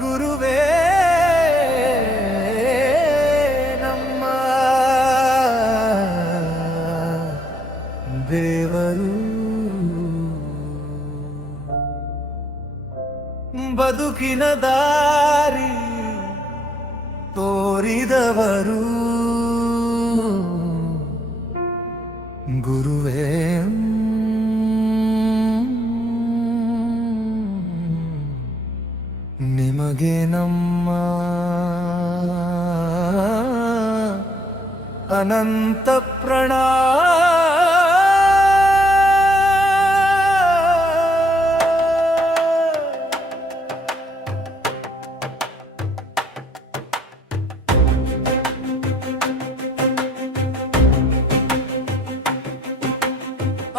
ಗುರುವೇ ನಮ್ಮ ದೇವರು, ಬದುಕಿನ ದಾರಿ ತೋರಿದವರು ಗುರುವೇ. ನಿಮಗೆ ನಮ್ಮ ಅನಂತ ಪ್ರಣಾಮ.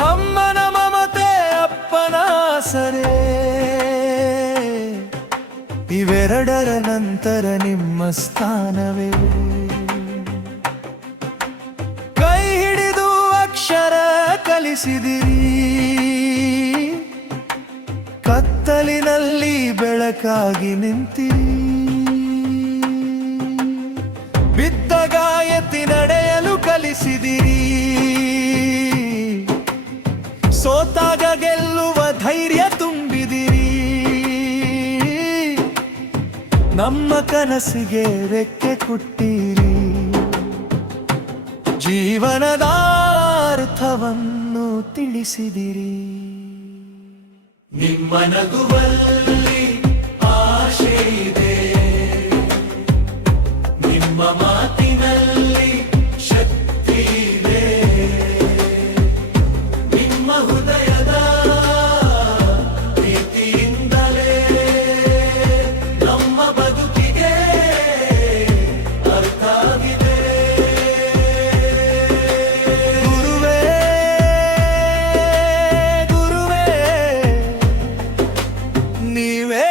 ಅಮ್ಮನ ಮಮತೆ ಅಪ್ಪನ ಸರೆ, ಇವೆರಡರ ನಂತರ ನಿಮ್ಮ ಸ್ಥಾನವೇ. ಕೈ ಹಿಡಿದು ಅಕ್ಷರ ಕಲಿಸಿದಿರಿ, ಕತ್ತಲಿನಲ್ಲಿ ಬೆಳಕಾಗಿ ನಿಂತಿರಿ. ಬಿದ್ದಾಗ ಎತ್ತಿ ನಡೆಯಲು ಕಲಿಸಿದಿರಿ, ಸೋತಾಗ ಗೆಲ್ಲುವ ಧೈರ್ಯ ತುಂಬಿದಿರಿ. ನಮ್ಮ ಕನಸಿಗೆ ರೆಕ್ಕೆ ಕೊಟ್ಟಿರಿ, ಜೀವನದ ಅರ್ಥವನ್ನು ತಿಳಿಸಿದಿರಿ. ನಿಮ್ಮ ನಗುವಲ್ಲಿ ಆಶೆ ಇದೆ, ನಿಮ್ಮ ಮಾತಿನಲ್ಲಿ ಶಕ್ತಿ ಇದೆ. ನಿಮ್ಮ ಹೃದಯದ ಪ್ರೀತಿಯಿಂದಲೇ ನಮ್ಮ ಬದುಕಿಗೆ ಅರ್ಥ ಆಗಿದೆ. ಗುರುವೇ ಗುರುವೇ, ನೀವೇ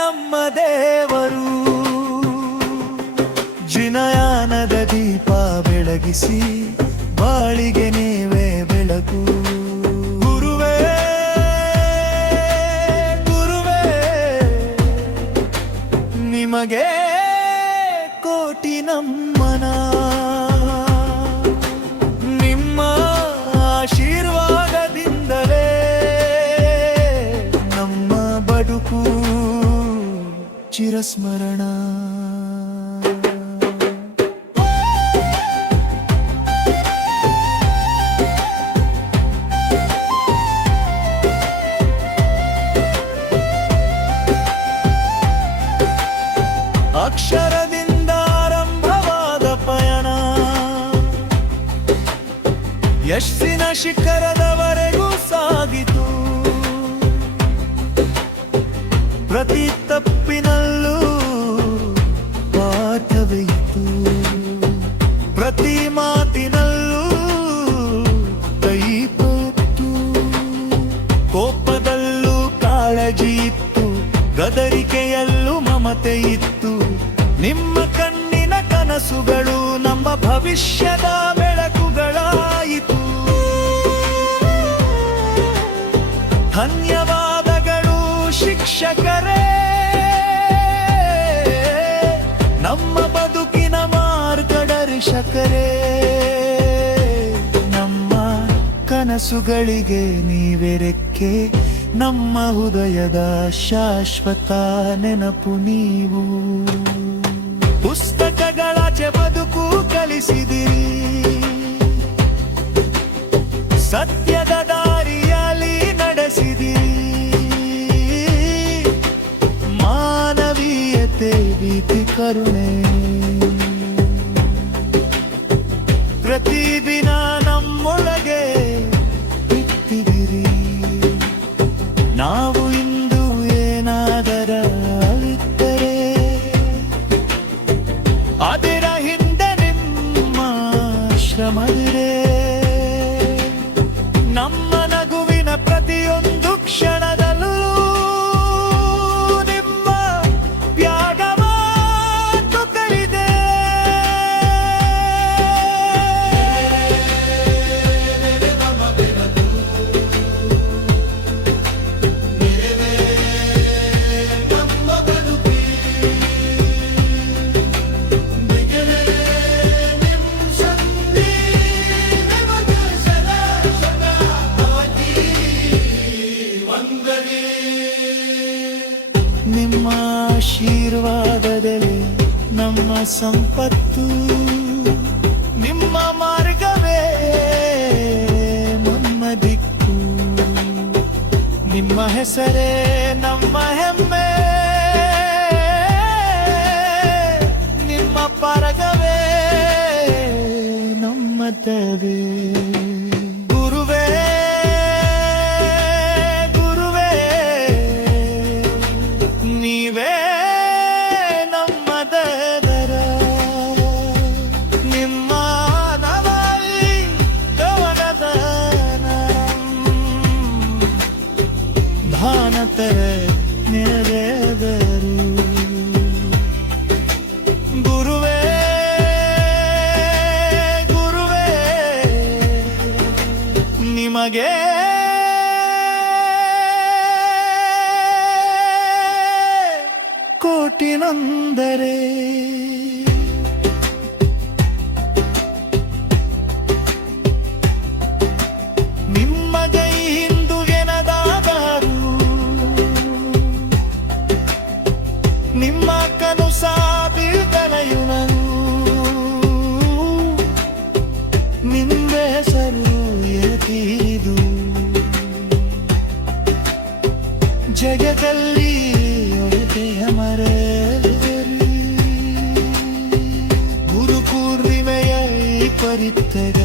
ನಮ್ಮ ದೇವರು. ಜಿನಯಾನದ ದೀಪ ಬೆಳಗಿಸಿ ಬಾಳಿಗೆ ನೀವೇ ಬೆಳಕು. ಗುರುವೇ ಗುರುವೇ, ನಿಮಗೆ ಕೋಟಿ ನಮನ. ನಿಮ್ಮ ಆಶೀರ್ವಾದದಿಂದಲೇ ನಮ್ಮ ಬದುಕು ಚಿರಸ್ಮರಣ. ಅಕ್ಷರದಿಂದ ಆರಂಭವಾದ ಪಯಣ, ಯಶಸ್ಸಿನ ಶಿಖರದವರೆಗೂ ಸಾಗಿತು. ಪ್ರತಿ ತಪ್ಪಿನಲ್ಲೂ ಪಾಠವಿತ್ತು, ಪ್ರತಿ ಮಾತಿನಲ್ಲೂ ಕೈಪತ್ತು. ಕೋಪದಲ್ಲೂ ಕಾಳಜಿ ಇತ್ತು, ಗದರಿಕೆಯಲ್ಲೂ ಮಮತೆ ಇತ್ತು. ನಿಮ್ಮ ಕಣ್ಣಿನ ಕನಸುಗಳು ನಮ್ಮ ಭವಿಷ್ಯದ ಬೆಳಕುಗಳಾಯಿತು. ಧನ್ಯವಾದಗಳು ಶಿಕ್ಷಕರೇ, ನಮ್ಮ ಬದುಕಿನ ಮಾರ್ಗದರ್ಶಕರೇ. ನಮ್ಮ ಕನಸುಗಳಿಗೆ ನೀವೇ ರೆಕ್ಕೆ, ನಮ್ಮ ಹೃದಯದ ಶಾಶ್ವತ ನೆನಪು ನೀವು. ಪುಸ್ತಕಗಳಾಚೆ ಬದುಕು ಕಲಿಸಿದಿರಿ, ಸತ್ಯದ ದಾರಿಯಲ್ಲಿ ನಡೆಸಿದಿರಿ. ಮಾನವೀಯತೆ ಭೀತಿ ಕರುಣೆ ಪ್ರತಿದಿನ ನಮ್ಮೊಳಗೆ ಬಿತ್ತಿದಿರಿ. ನಾವು ಇಂದು ಏನಾದರ ಅಳಿದ್ದರೆ ಅದರ ಹಿಂದೆ ನಿಮ್ಮ ಶ್ರಮವಿದೆ. ನಮ್ಮ ನಗುವಿನ ಪ್ರತಿಯೊಂದು ಕ್ಷಣದಲ್ಲೂ ನಿಮ್ಮ ತ್ಯಾಗವಾತು ಕಲಿದೆ. ಸಂಪತ್ತು ನಿಮ್ಮ ಮಾರ್ಗವೇ ನಮ್ಮ ದಿಕ್ಕು ನಿಮ್ಮ ಹೆಸರೇ ನಮ್ಮ ಹೆಮ್ಮೆ ನಿಮ್ಮ ಪರಗವೇ ನಮ್ಮ ತವೆ ಗುರುವೇ ಗುರುವೇ ನೀವೇ ನಮ್ಮ ದೇವರ ನಿಮ್ಮ ನವೈ ಗವನದ ಭಾನತರ ನೆರೆದರು ಗುರುವೇ ಗುರುವೇ ನಿಮಗೆ ಕೋಟಿ ನಂದರೆ ನಿಮಗೆ ಹಿಂದು ಎನದಾದರು ನಿಮ್ಮ ಕನುಸ ಬೀಳ್ತನೆಯುಣನು ನಿಮ್ಮ ಹೆಸರು ಎತ್ತಿದು ಜಗದಲ್ಲಿ ಒಡೆತೆಯ ಮರಲಿ ಗುರು ಪೂರ್ಣಿಮೆಯ ಈ ಪರಿತ್ತರೆ